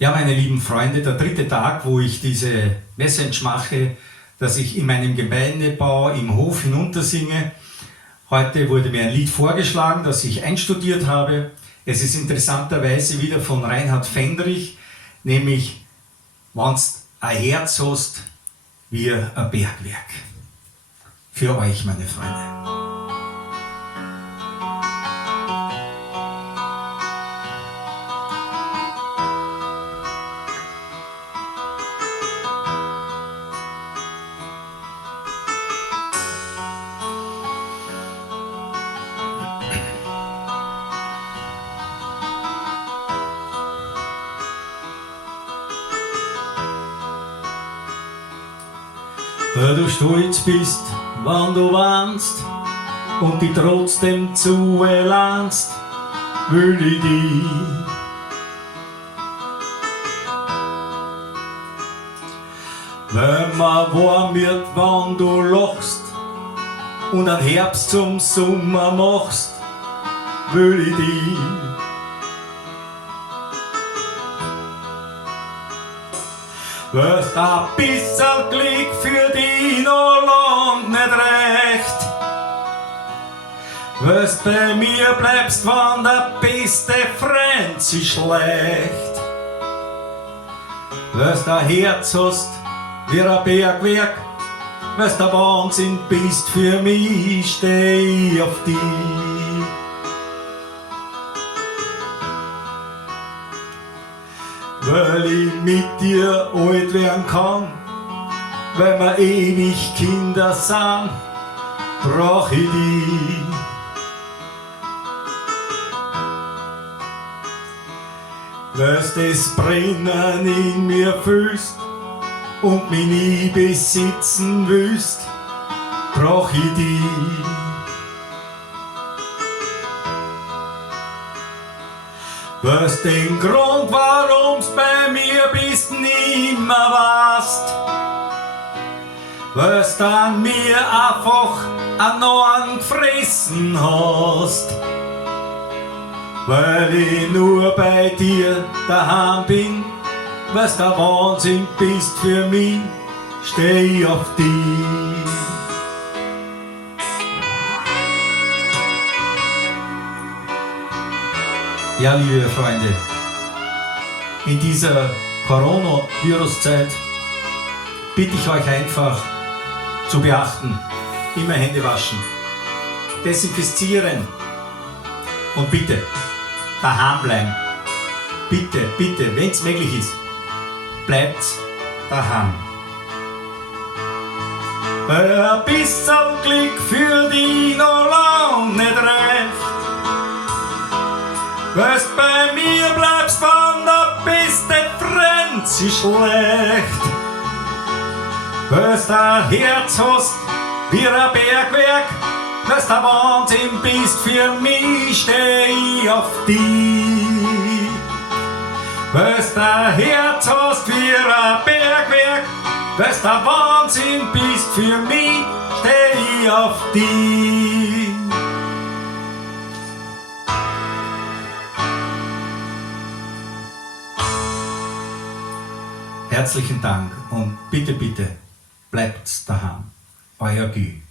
Ja, meine lieben Freunde, der dritte Tag, wo ich diese Message mache, dass ich in meinem Gemeindebau im Hof hinuntersinge. Heute wurde mir ein Lied vorgeschlagen, das ich einstudiert habe. Es ist interessanterweise wieder von Reinhard Fendrich, nämlich «Wenn's ein Herz hast wie ein Bergwerk». Für euch, meine Freunde. Weil du stolz bist, wenn du weinst und dich trotzdem zuerlernst, will ich dich. Wenn man warm wird, wenn du lachst und einen Herbst zum Sommer machst, will ich dich. Weil's ein bisschen Glück für dich noch lang nicht reicht. Weil's bei mir bleibst, wenn der beste Freund sich schleicht. Weil's ein Herz hast wie ein Bergwerk, weil's der Wahnsinn bist für mich, steh ich auf dich. Weil ich mit dir alt werden kann, weil wir ewig Kinder sind, brauch ich dich. Weil's das Brennen in mir fühlst und mich nie besitzen willst, brauch ich dich. Weil's den Grund, warum's bei mir bist, nimmer weißt. Weil's dann mir einfach an Ohren gefressen hast. Weil ich nur bei dir daheim bin, weil's der Wahnsinn bist für mich, steh ich auf dich. Ja, liebe Freunde, in dieser Corona-Virus-Zeit bitte ich euch einfach zu beachten, immer Hände waschen, desinfizieren und bitte daheim bleiben. Bitte, bitte, wenn es möglich ist, bleibt daheim. Weil ein bisschen Glück für dich noch lang nicht reicht. Weil's bei mir bleibst, wenn der beste Freund sich schlecht. Weil's dein Herz hast wie ein Bergwerk, weil's der Wahnsinn bist für mich, steh ich auf dich. Weil's dein Herz hast wie ein Bergwerk, weil's der Wahnsinn bist für mich, steh ich auf dich. Herzlichen Dank und bitte, bitte bleibt daheim. Euer Guy.